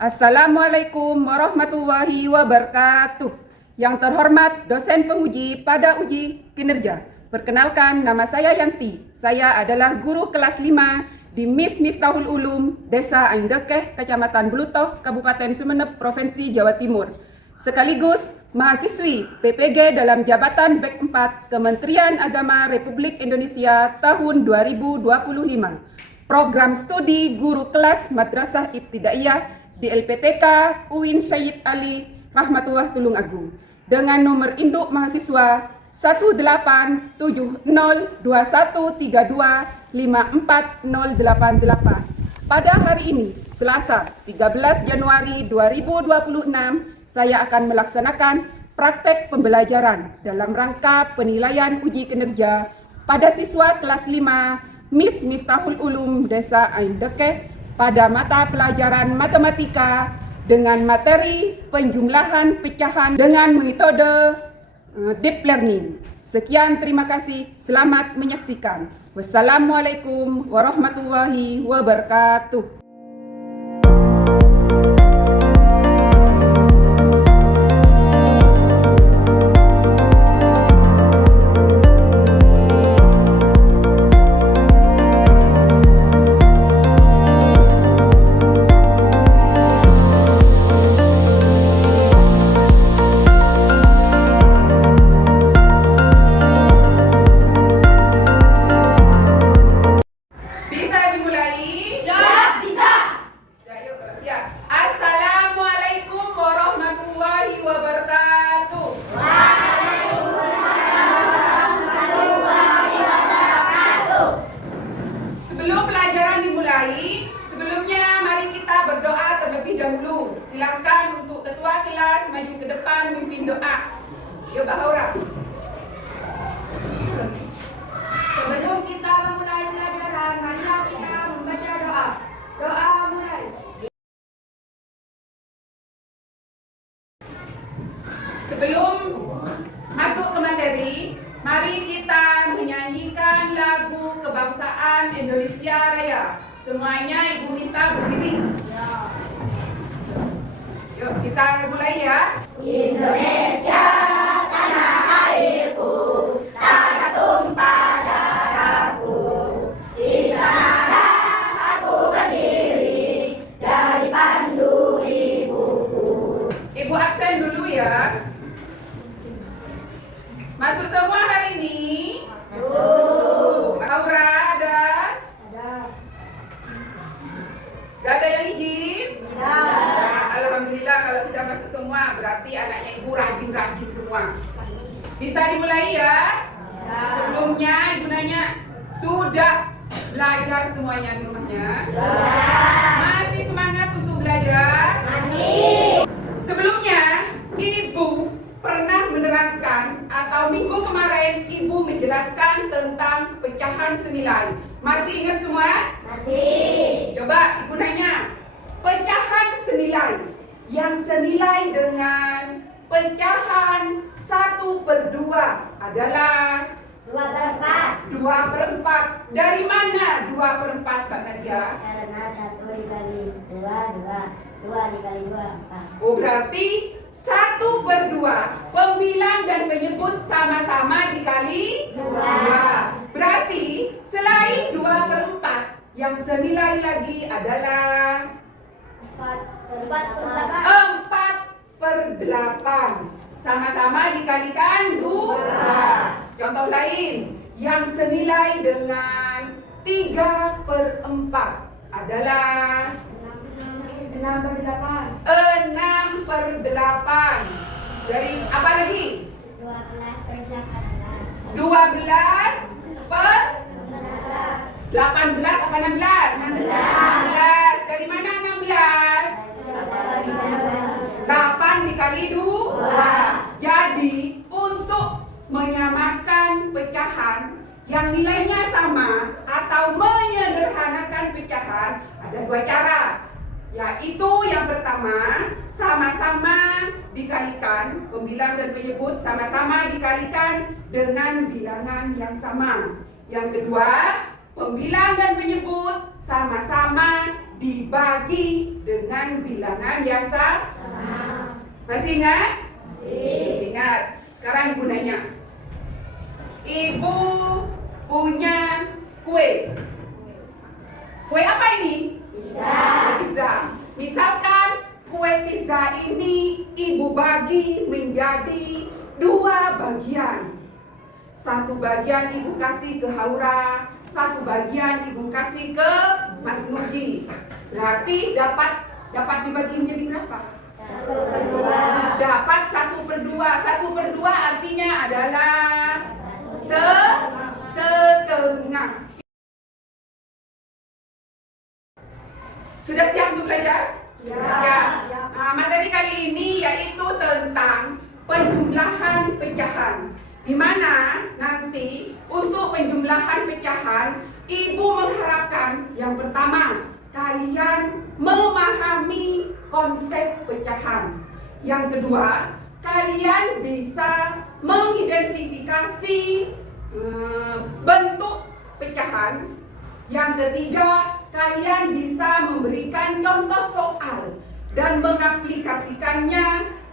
Assalamualaikum warahmatullahi wabarakatuh. Yang terhormat dosen penguji pada uji kinerja. Perkenalkan, nama saya Yanti. Saya adalah guru kelas 5 di MIS Miftahul Ulum, Desa Aindekeh, Kecamatan Blutoh, Kabupaten Sumeneb, Provinsi Jawa Timur. Sekaligus mahasiswi PPG dalam jabatan BEK 4 Kementerian Agama Republik Indonesia tahun 2025. Program studi guru kelas Madrasah Ibtidaiyah di LPTK UIN Syed Ali Rahmatullah Tulungagung dengan nomor induk mahasiswa 18021325488. Pada hari ini, Selasa 13 Januari 2026, saya akan melaksanakan praktek pembelajaran dalam rangka penilaian uji kinerja pada siswa kelas 5 MIS Miftahul Ulum Desa Aindekeh pada mata pelajaran matematika dengan materi penjumlahan pecahan dengan metode deep learning. Sekian, terima kasih. Selamat menyaksikan. Wassalamualaikum warahmatullahi wabarakatuh. Sebelumnya mari kita berdoa terlebih dahulu. Silakan untuk ketua kelas maju ke depan memimpin doa. Yuk Mbak Haura. Sebelum kita memulai pelajaran, marilah kita membaca doa. Doa mulai. Sebelum masuk ke materi, mari kita menyanyikan lagu kebangsaan Indonesia Raya. Semuanya Ibu minta berdiri. Yuk kita mulai ya. Indonesia, tanah airku, tanah tumpah darahku. Di sanalah aku berdiri, jadi pandu ibuku. Ibu absen dulu ya. Masuk semua hari ini? Masuk. Aura ada? Ada. Gak ada yang izin? Nah, alhamdulillah kalau sudah masuk semua, berarti anaknya ibu rajin-rajin semua. Bisa dimulai ya? Sebelumnya ibu nanya, sudah belajar semuanya di rumahnya? Masih semangat untuk belajar? Masih. Sebelumnya, ibu pernah menerangkan atau minggu kemarin ibu menjelaskan tentang pecahan senilai. Masih ingat semua? Masih. Coba ibu nanya, pecahan senilai yang senilai dengan pecahan 1/2 adalah 2/4. 2/4. Dari mana 2/4 Mbak Nadia? Karena 1 dikali 2, 2. 2 dikali 2, 4. Oh, berarti 1/2 pembilang dan penyebut sama-sama dikali 2. Berarti selain 2/4 yang senilai lagi adalah 4/8. Sama-sama dikalikan 2. Contoh lain yang senilai dengan 3/4 adalah 6/8. 6/8. Dari apa lagi? 12/18. 18 apa 16? 16. Dari mana 16? 8 dikali 2. Jadi untuk menyamakan pecahan yang nilainya sama atau menyederhanakan pecahan ada dua cara. Yaitu yang pertama, sama-sama dikalikan, pembilang dan penyebut sama-sama dikalikan dengan bilangan yang sama. Yang kedua, pembilang dan penyebut sama-sama dibagi dengan dengan bilangan yang sama. Masih ingat? Masih ingat. Sekarang ibu nanya. Ibu punya kue. Kue apa ini? Pizza. Misalkan kue pizza ini ibu bagi menjadi 2 bagian. Satu bagian ibu kasih ke Haura, satu bagian ibu kasih ke Mas Nugi. Berarti dapat dibagi menjadi berapa? 1/2. Dapat 1/2. 1/2 artinya adalah setengah. Sudah siap untuk belajar? Siap. Nah, materi kali ini yaitu tentang penjumlahan pecahan. Di mana nanti untuk penjumlahan pecahan, ibu mengharapkan yang pertama kalian memahami konsep pecahan. Yang kedua, kalian bisa mengidentifikasi bentuk pecahan. Yang ketiga, kalian bisa memberikan contoh soal dan mengaplikasikannya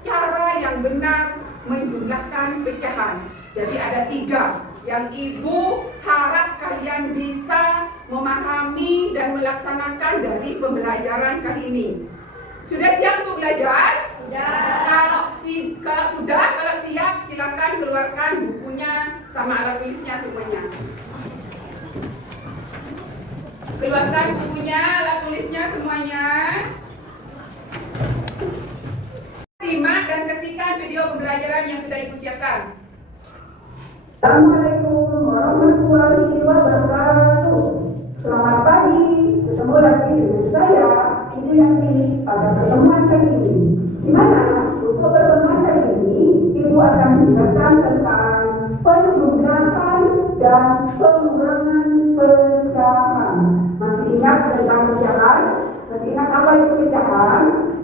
cara yang benar menjumlahkan pecahan. Jadi ada 3 yang ibu harap kalian bisa memahami dan melaksanakan dari pembelajaran kali ini. Sudah siap untuk belajar? Sudah. Kalau siap, silakan keluarkan bukunya sama alat tulisnya semuanya. Keluarkan bukunya, alat tulisnya semuanya. Simak dan saksikan video pembelajaran yang sudah ibu siapkan. Assalamualaikum warahmatullahi wabarakatuh. Selamat pagi, ketemu lagi dengan saya, Ibu Yanti, pada pertemuan kali ini. Di mana untuk pertemuan kali ini, Ibu akan menjelaskan tentang penjumlahan dan pengurangan pecahan. Masih ingat tentang pecahan? Masih ingat apa itu pecahan?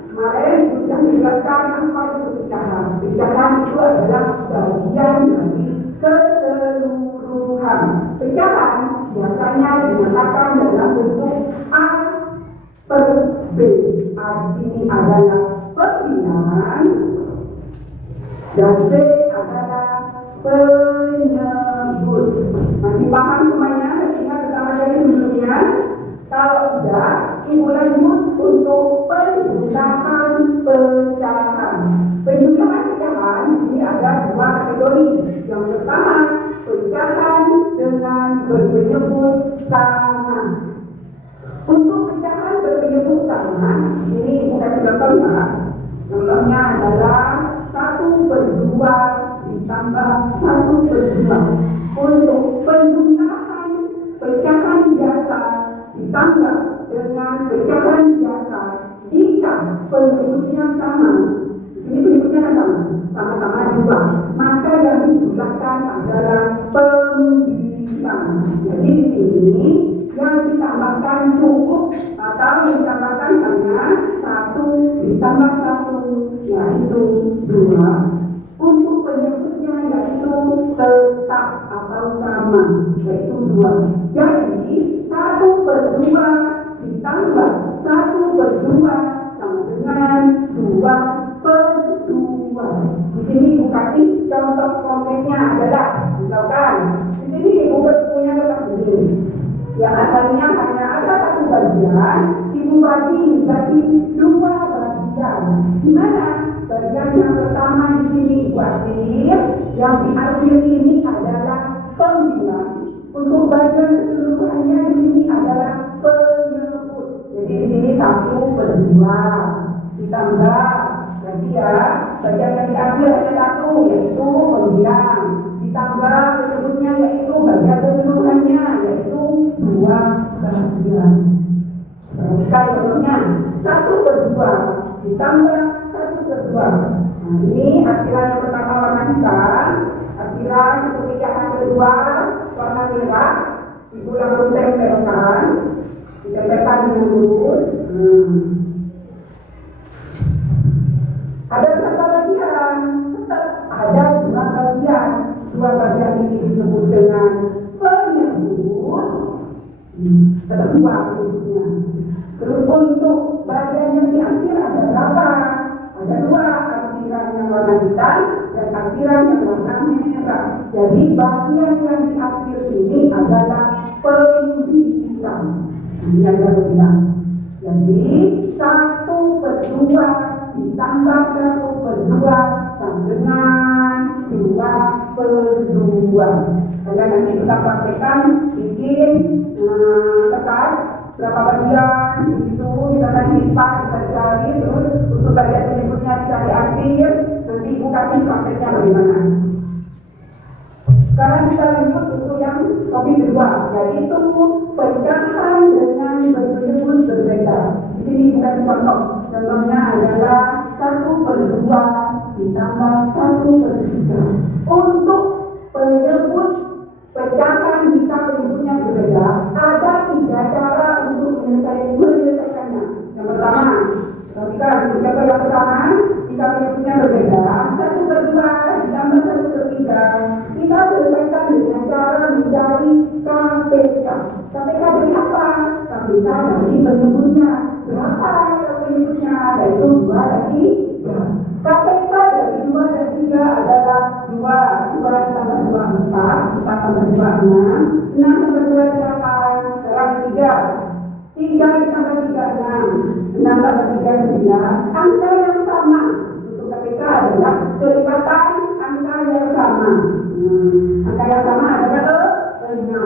Kemarin sudah dijelaskan apa itu pecahan. Pecahan itu adalah bagian dari keseluruhan. Pecahan biasanya digunakan dalam bentuk A per B. A di sini adalah perbilangan dan B adalah penyebut. Masih paham semuanya? Ingat pertama kali sebelumnya? Kalau tidak, ibu lanjut untuk penjumlahan pecahan. Penjumlahan pecahan ini ada 2 kategori. Yang pertama, pecahan dengan berpenyebut sama. Untuk pecahan berpenyebut sama, ini ibu kasih contohnya. Contohnya adalah 1/2 ditambah 1/2. Untuk penjumlahan pecahan biasa ditambah dengan pecahan biasa jika penyebutnya sama. Ini penyebutnya kan sama-sama 2. Maka yang dijumlahkan adalah pembilang. Jadi di sini yang ditambahkan cukup atau yang ditambahkan hanya 1 ditambah 1 yaitu 2. Untuk penyebutnya yaitu tetap atau sama yaitu 2. Jadi 1/2 ditambah 1/2 sama dengan 2/2. Di sini ibu kasih contoh konkretnya adalah misalkan di sini ibu punya kotak ini yang asalnya hanya ada 1 bagian, ibu bagi menjadi 2 bagian. Di mana bagian yang pertama di sini ibu akhir, yang di akhir ini adalah pembilang. Untuk bagian keseluruhannya di sini adalah penyebut. Jadi di sini 1/2 ditambah jadi ya bagian yang di akhir hanya 1 yaitu pembilang. Ditambah penyebutnya yaitu bagian keseluruhannya yaitu 2 bagian. Sekali contohnya 1/2 ditambah 1/2. Nah ini akhiran yang pertama warna hitam, akhiran untuk pecahan kedua warna merah. Ibu langsung tempelkan, ditempelkan dengan lurus. Ada berapa bagian? Tetap ada 2 bagian. 2 bagian ini disebut dengan penyebut. Tetap 2 penyebutnya. Terus untuk bagian yang di akhir ada berapa? Ada dua, artiran yang warna hitam dan artiran yang warna merah. Jadi bagian yang di akhir ini adalah pendidikan. Ini ada bilang. Jadi 1/2 ditambah 1/2 sama dengan 2/2. Kalian nanti kita praktekkan bikin kertas berapa bagian itu kita tadi lipat, kita cari terus untuk bagian penyebutnya dicari akhir. Nanti ibu kasih prakteknya bagaimana. Sekarang kita lanjut untuk yang topik kedua, yaitu pecahan dengan penyebut berbeda. Di sini bukan contoh. Contohnya adalah 1/2 ditambah 1/3. Untuk penyebut pecahan jika penyebutnya berbeda, ada 3 cara untuk menyelesaikannya. Yang pertama, perhatikan jika yang pertama, jika penyebutnya berbeda, 1/2 ditambah 1/3, kita selesaikan dengan cara mencari KPK. KPK dari apa? KPK dari penyebutnya. Berapa penyebutnya? Yaitu 2 dan 3. KPK dari 2 dan 3 adalah 2 ditambah 2 4, 4 tambah 2 6, 6 tambah 2 8, sekarang 3 ditambah 3 6, 6 tambah 3 9. Angka yang sama untuk KPK adalah kelipatan angka yang sama. Angka yang sama adalah 6.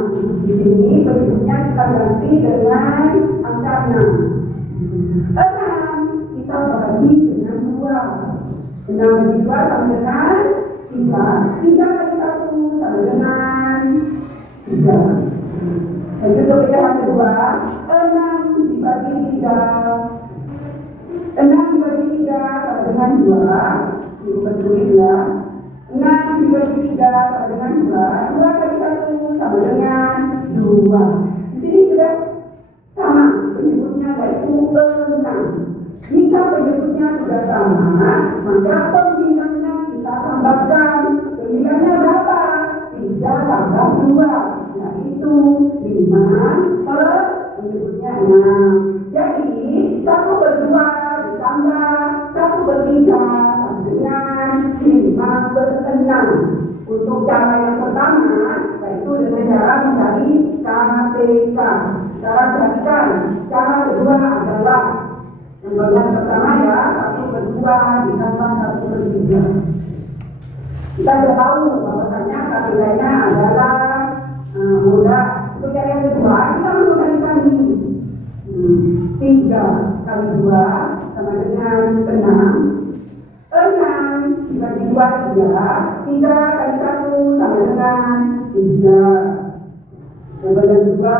Di sini bentuknya kita ganti dengan angka 6. 6 kita bagi dengan 2. 6 bagi 2 sama dengan 3. 3 kali 1 sama dengan 3. Dan untuk pecahan kedua, 6 dibagi 3. 6 dibagi 3 sama dengan 2. Ibu bertulis ya. 6 dibagi 3 sama dengan 2. 2 kali 1 sama dengan 2. Di sini sudah sama penyebutnya, yaitu 6. Jika penyebutnya sudah sama, maka pembinanya kita tambahkan. Pembinanya berapa? 3 tambah 2, yaitu 5 per penyebutnya 6. Jadi 1/2 ditambah 1/3 sama dengan 5/6. Untuk cara yang pertama, yaitu dengan cara mencari KPK. Cara perhatikan, cara kedua adalah yang bagian pertama ya, 1/2 ditambah 1/3. Kita sudah tahu bahwasanya KPK-nya adalah mudah. Untuk cara yang kedua, kita menggunakan ini. 3 kali 2 sama dengan 6. 6 dibagi 2 3. 3 kali 1 sama dengan 3. Yang bagian kedua,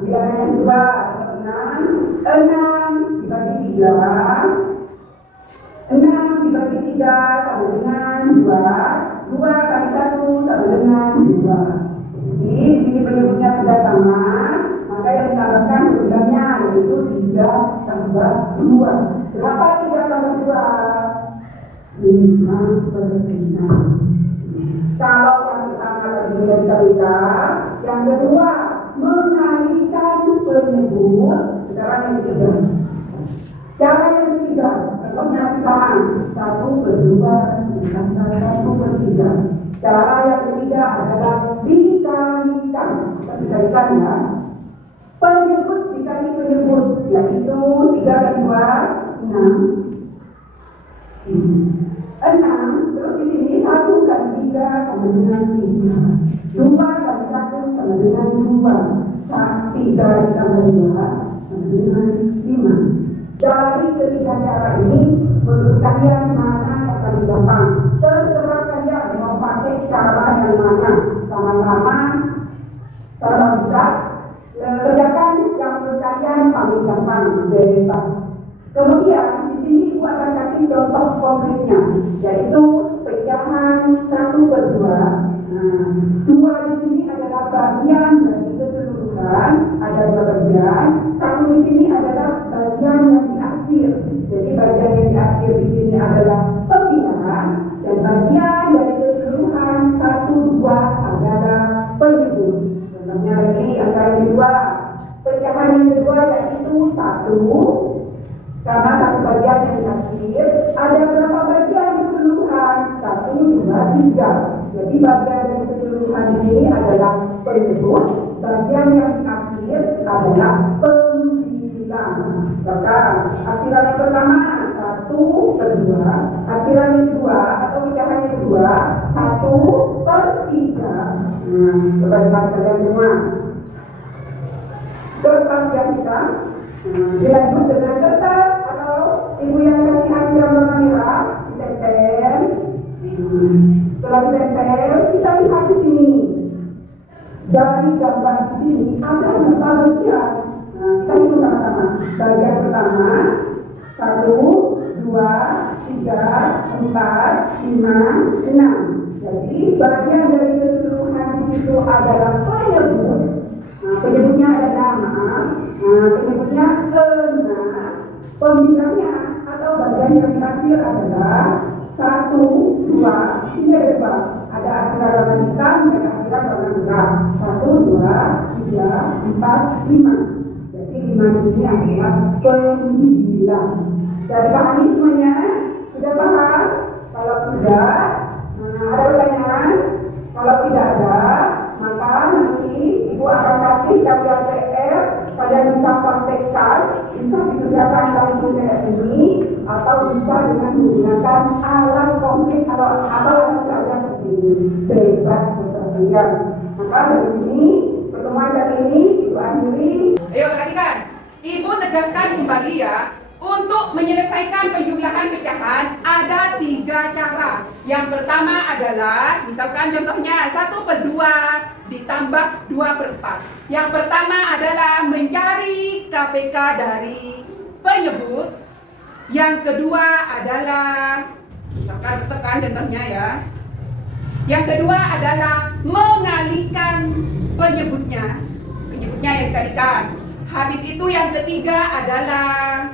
bilangan yang kedua adalah 6 dibagi 3. 6 dibagi 3 sama dengan 2. 2 kali 1 sama dengan 2. Jadi di sini penyebutnya sudah sama, maka yang ditambahkan jumlahnya yaitu 3 tambah 2. Berapa 3 tambah 2? 5/6. Kalau yang pertama tadi dari KPK, yang kedua mengalihkan penyebut. Sekarang yang ketiga. Cara yang ketiga, contohnya sama, 1/2 ditambah 1/3. Cara yang ketiga adalah dikalikan. Kita dikalikan ya. Penyebut dikali penyebut, yaitu 3 kali 2 6. 6, terus di sini 1 kali 3 sama dengan 3. 2 kali 1 sama dengan 2. 3 ditambah 2 sama dengan 5. Dari ketiga cara ini, menurut kalian mana yang paling gampang? Terserah kalian mau pakai cara yang mana. Sama-sama, cara bisa kerjakan yang menurut kalian paling gampang, bebas. Kemudian di sini ibu akan kasih contoh konkretnya, yaitu pecahan 1/2. 2 di sini adalah bagian dari keseluruhan, ada 2 bagian. 1 di sini adalah bagian yang di akhir. Jadi bagian yang di akhir di sini adalah pembinaan, dan bagian dari keseluruhan 1/2 adalah penyebut. Contohnya lagi angka yang kedua, pecahan yang kedua yaitu 1. Karena satu bagian yang terakhir, ada berapa bagian keseluruhan? 1, 2, 3. Jadi bagian dari keseluruhan ini adalah penyebut, bagian yang terakhir adalah pembilang. Maka akhiran yang pertama 1/2, akhiran yang kedua atau pecahan yang kedua 1/3. Coba lihat kalian semua. Kertas yang kita dilanjut dengan kertas atau ibu yang kasih akhiran warna merah ditempel. Setelah ditempel, kita lihat di sini. Dari gambar di sini ada berapa bagian? Kita hitung sama-sama. Bagian pertama 1, 2, 3, 4, 5, 6. Jadi bagian dari keseluruhan itu adalah penyebut. Penyebutnya ada nama, penyebutnya kena, pembilangnya atau bagian yang terakhir adalah 1, 2, 3. Ada akhiran warna hitam dan akhiran warna merah. 1, 2, 3, 4, 5. Jadi 5 ini adalah pembilang. Dari paham ini semuanya? Sudah paham? Kalau sudah, ada pertanyaan? Kalau tidak ada, maka nanti ibu akan kasih karya PR. Kalian bisa praktekkan, bisa dikerjakan dalam PDF ini, atau bisa dengan menggunakan alat konkret atau alat kerja seperti ini. Bebas berkalian. Maka dari ini, pertemuan kali ini ibu akhiri. Ayo perhatikan, ibu tegaskan kembali ya. Untuk menyelesaikan penjumlahan pecahan ada 3 cara. Yang pertama adalah, misalkan contohnya 1/2 ditambah 2/4. Yang pertama adalah mencari KPK dari penyebut. Yang kedua adalah, misalkan tekan contohnya ya. Yang kedua adalah mengalihkan penyebutnya. Penyebutnya yang dikalikan. Habis itu yang ketiga adalah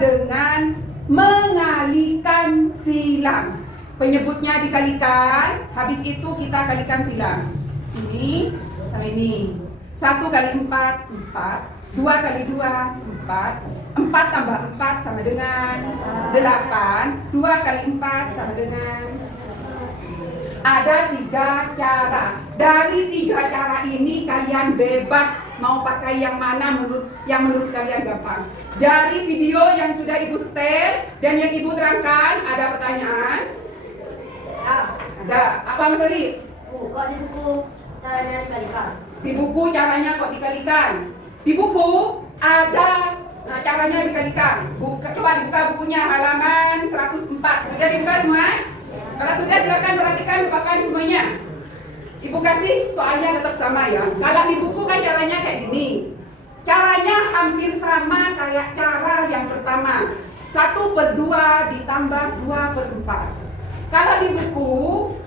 dengan mengalihkan silang. Penyebutnya dikalikan, habis itu kita kalikan silang. Ini sama ini. 1 kali 4, 4. 2 kali 2, 4. 4 tambah 4 sama dengan 8. 2 kali 4 sama dengan. Ada 3 cara. Dari 3 cara ini kalian bebas mau pakai yang mana yang menurut kalian gampang. Dari video yang sudah ibu setel dan yang ibu terangkan, ada pertanyaan? Ada. Apa Mas Alif? Kok di buku caranya dikalikan? Di buku caranya kok dikalikan. Di buku ada caranya dikalikan. Coba dibuka bukunya halaman 104. Sudah dibuka semua? Kalau sudah silakan perhatikan, lupakan semuanya. Ibu kasih soalnya tetap sama ya. Kalau di buku kan caranya kayak gini. Caranya hampir sama kayak cara yang pertama. 1/2 ditambah 2/4. Kalau di buku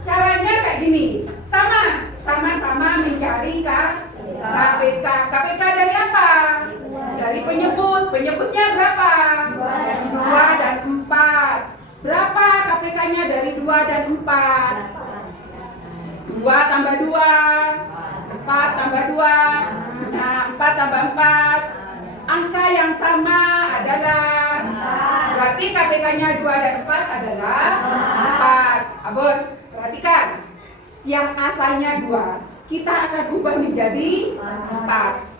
caranya kayak gini. Sama-sama mencari KPK. KPK dari apa? Dari penyebut. Penyebutnya berapa? 2 dan 4. Berapa KPK-nya dari 2 dan 4? 2 tambah 2, 4 tambah 2, nah 4 tambah 4. Angka yang sama adalah, berarti KPK-nya 2 dan 4 adalah 4. Bos, perhatikan. Yang asalnya 2, kita akan ubah menjadi 4.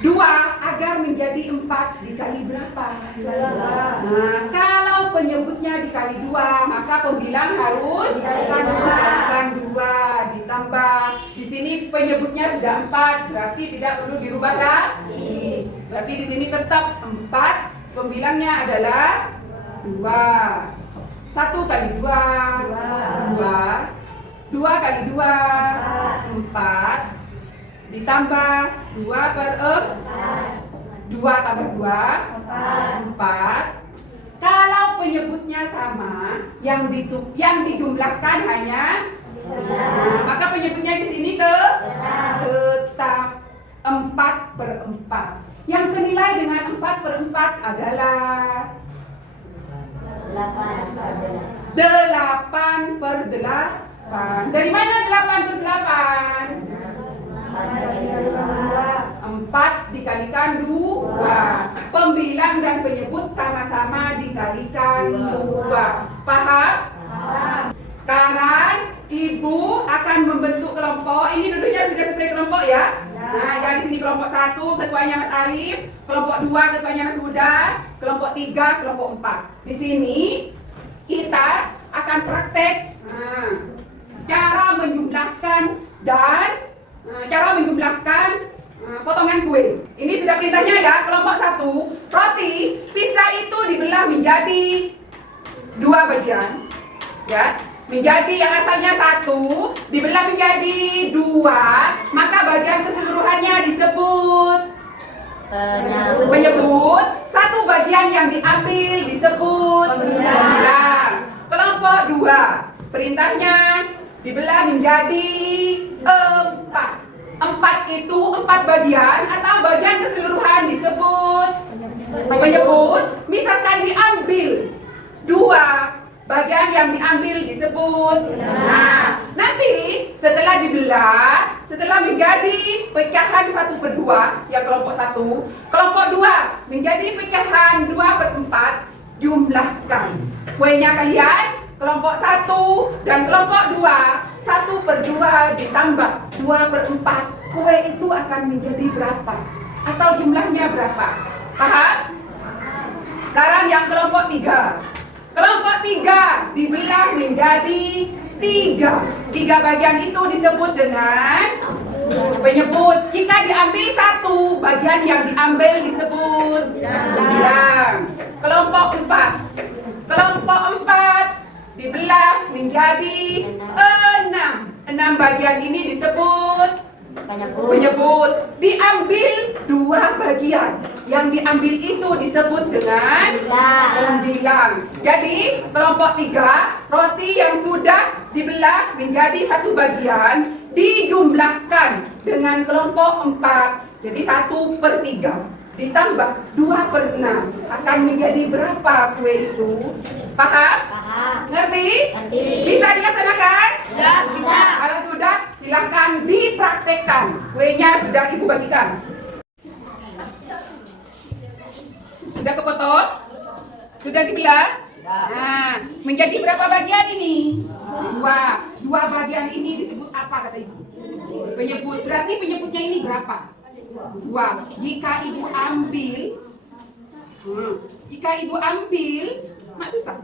2 agar menjadi 4 dikali berapa? Nah, kalau penyebutnya dikali 2, maka pembilang harus dikalikan 2 ditambah. Di sini penyebutnya sudah 4, berarti tidak perlu dirubah lagi. Berarti di sini tetap 4, pembilangnya adalah 2. 1 kali 2, 2. 2 kali 2, 4. Ditambah 2 tambah 2, 4. Kalau penyebutnya sama, yang dijumlahkan hanya, maka penyebutnya di sini tetap 4/4. Yang senilai dengan 4/4 adalah 8. 8/8. Dari mana 8/8? 4 dikalikan 2. Pembilang dan penyebut sama-sama dikalikan 2. Paham? Sekarang Ibu akan membentuk kelompok. Ini duduknya sudah selesai kelompok ya? Nah, yang di sini kelompok 1 ketuanya Mas Alif, kelompok 2 ketuanya Mas Huda, kelompok 3, kelompok 4. Di sini kita akan praktek cara menjumlahkan dan potongan kue. Ini sudah perintahnya ya, kelompok 1. Roti pizza itu dibelah menjadi 2 bagian. Ya, menjadi yang asalnya 1 dibelah menjadi 2, maka bagian keseluruhannya disebut penyebut. 1 bagian yang diambil disebut pembilang. Kelompok 2, perintahnya dibelah menjadi 4. 4 itu 4 bagian atau bagian keseluruhan disebut penyebut. Misalkan diambil 2, bagian yang diambil disebut. Nah, nanti setelah dibelah, setelah menjadi pecahan 1/2 yang kelompok 1, kelompok 2 menjadi pecahan 2/4, jumlahkan kuenya kalian. Kelompok 1 dan kelompok 2, 1/2 ditambah 2/4, kue itu akan menjadi berapa? Atau jumlahnya berapa? Paham? Sekarang yang kelompok 3. Kelompok 3 dibelah menjadi 3. 3 bagian itu disebut dengan penyebut. Jika diambil 1, bagian yang diambil disebut pembilang. Kelompok 4. Kelompok 4 dibelah menjadi 6. 6 bagian ini disebut penyebut. Diambil 2 bagian. Yang diambil itu disebut dengan pembilang. Jadi kelompok 3, roti yang sudah dibelah menjadi 1 bagian dijumlahkan dengan kelompok 4. Jadi 1/3 ditambah 2/6 akan menjadi berapa kue itu? Paham? Ngerti? Bisa dilaksanakan? Bisa. Kalau sudah, silahkan dipraktekkan. Kuenya sudah Ibu bagikan. Sudah kepotong? Sudah dibelah? Nah, menjadi berapa bagian ini? 2. 2 bagian ini disebut apa kata Ibu? Penyebut. Berarti penyebutnya ini berapa? 2. Jika Ibu ambil, mak susah.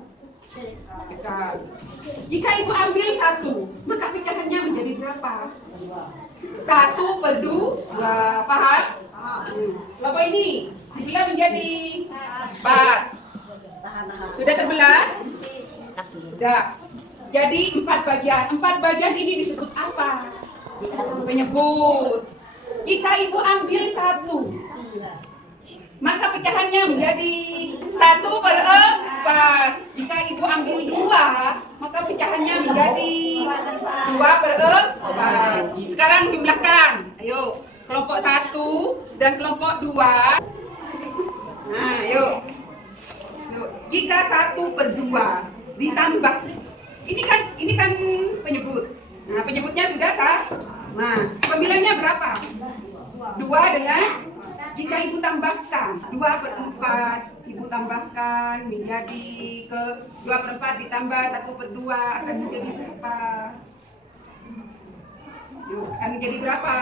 Jika Ibu ambil 1, maka pecahannya menjadi berapa? 1/2. Paham? Kelompok ini dibelah menjadi 4. Sudah terbelah? Sudah. Jadi 4 bagian. 4 bagian ini disebut apa? Penyebut. Jika Ibu ambil 1, maka pecahannya menjadi 1/4. Jika Ibu ambil 2, maka pecahannya menjadi 2/4. Sekarang jumlahkan. Ayo, kelompok 1 dan kelompok 2. Nah, yuk. Jika 1/2 ditambah, ini kan penyebut. Nah, penyebutnya sudah sah. Nah, pembilangnya berapa? 2 dengan, jika Ibu tambahkan 2/4, Ibu tambahkan menjadi ke 2/4 ditambah 1/2 akan menjadi berapa? Yuk, akan menjadi berapa?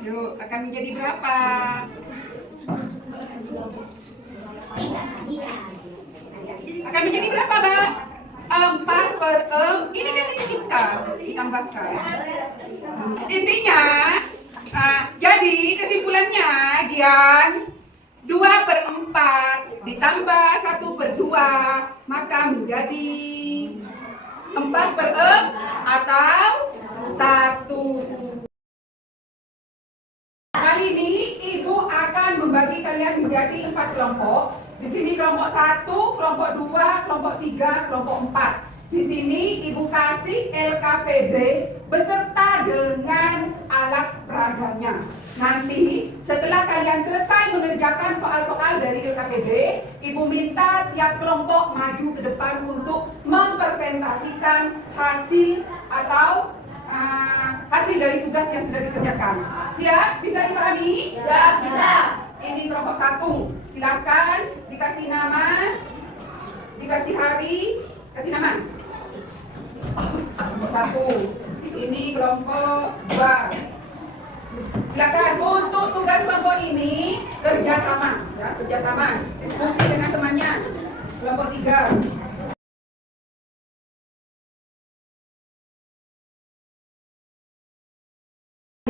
Yuk, akan menjadi berapa? Akan menjadi berapa, Mbak? 4/4. Ini kan disisihkan, ditambahkan. Intinya, jadi kesimpulannya, Gian, 2/4 ditambah 1/2, maka menjadi 4/4 atau 1. Kali ini Ibu akan membagi kalian menjadi 4 kelompok. Di sini kelompok 1, kelompok 2, kelompok 3, kelompok 4. Di sini Ibu kasih LKPD beserta dengan alat peraganya. Nanti setelah kalian selesai mengerjakan soal-soal dari LKPD, Ibu minta tiap kelompok maju ke depan untuk mempresentasikan hasil atau hasil dari tugas yang sudah dikerjakan. Siap? Bisa dipahami? Siap, bisa. Ini kelompok 1. Silakan dikasih nama, dikasih hari, kasih nama. Kelompok 1. Ini kelompok 2. Silakan untuk tugas kelompok ini kerjasama, ya, kerjasama, diskusi dengan temannya. Kelompok 3.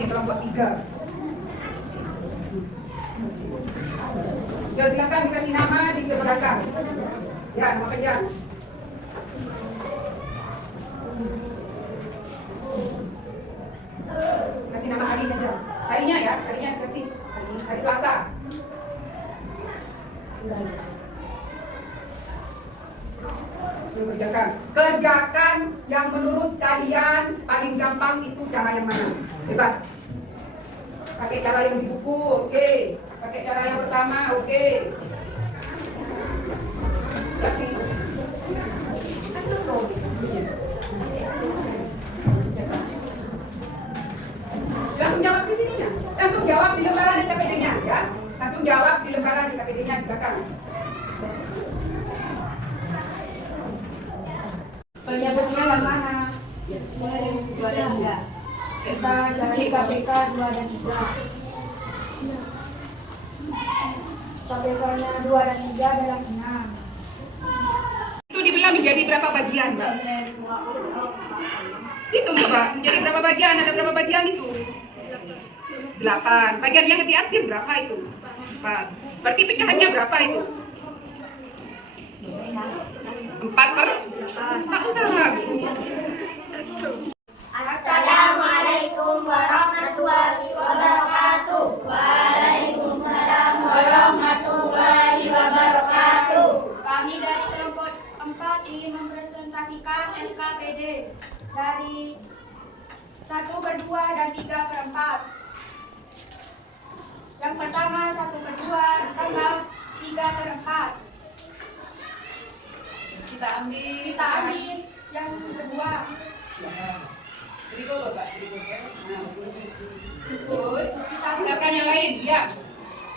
Ini kelompok 3. Ya, silakan dikasih nama di belakang. Ya, nama kerja. Kasih nama hari aja. Harinya ya, harinya kasih. Hari Selasa. Kerjakan yang menurut kalian paling gampang itu cara yang mana? Bebas. Pakai cara yang di buku, oke. Pakai cara yang pertama, oke. Tapi langsung jawab di sininya. Langsung jawab di lembaran LKPD-nya, ya. Langsung jawab di lembaran LKPD-nya di belakang. Penyebutnya yang mana? 2 dan 3. Kita cari KPK 2 dan 3. KPK-nya 2 dan 3 adalah 6. Itu dibelah menjadi berapa bagian, Mbak? Itu coba, menjadi berapa bagian? Ada berapa bagian itu? 8. Bagian yang diarsir berapa itu? 4. Berarti pecahannya berapa itu? 4 per? Tak usah ragu. Assalamualaikum warahmatullahi wabarakatuh. Waalaikumsalam warahmatullahi wabarakatuh. Kami dari kelompok 4 ingin mempresentasikan LKPD dari 1/2 dan 3/4. Yang pertama 1/2 ditambah 3/4. Kita ambil yang kedua. Terus kita silakan yang lain, ya.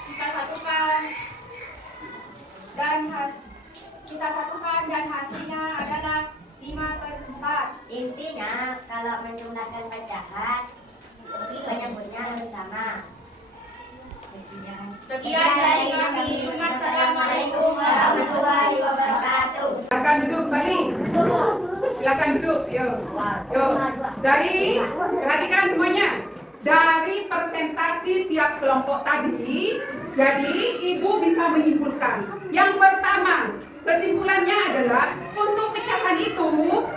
Kita satukan dan hasilnya adalah 5/4. Intinya, kalau menjumlahkan pecahan, penyebutnya harus sama. Sekian dari kami. Assalamualaikum warahmatullahi wabarakatuh. Silakan duduk kembali. Silakan duduk. Yo. Perhatikan semuanya. Dari presentasi tiap kelompok tadi, jadi Ibu bisa menyimpulkan. Yang pertama, kesimpulannya adalah untuk pecahan itu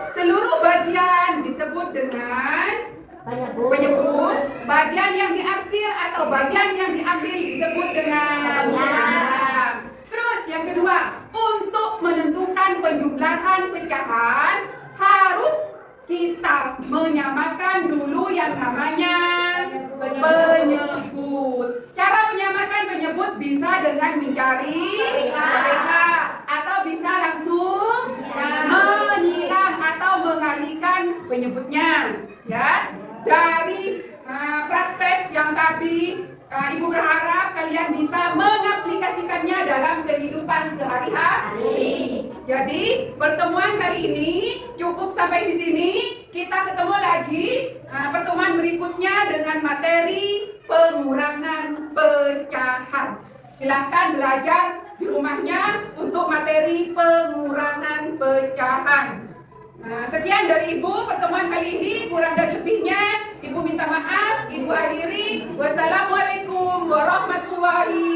seluruh bagian disebut dengan penyebut, bagian yang diarsir atau bagian yang diambil disebut dengan penyebut. Terus yang kedua, untuk menentukan penjumlahan pecahan harus kita menyamakan dulu yang namanya penyebut. Cara menyamakan penyebut bisa dengan mencari KPK atau bisa langsung menyilang atau mengalihkan penyebutnya, ya. Dari praktek yang tadi, Ibu berharap kalian bisa mengaplikasikannya dalam kehidupan sehari-hari. Jadi pertemuan kali ini cukup sampai di sini. Kita ketemu lagi pertemuan berikutnya dengan materi pengurangan pecahan. Silahkan belajar di rumahnya untuk materi pengurangan pecahan. Sekian dari Ibu pertemuan kali ini, kurang dan lebihnya Ibu minta maaf. Ibu akhiri. Wassalamualaikum warahmatullahi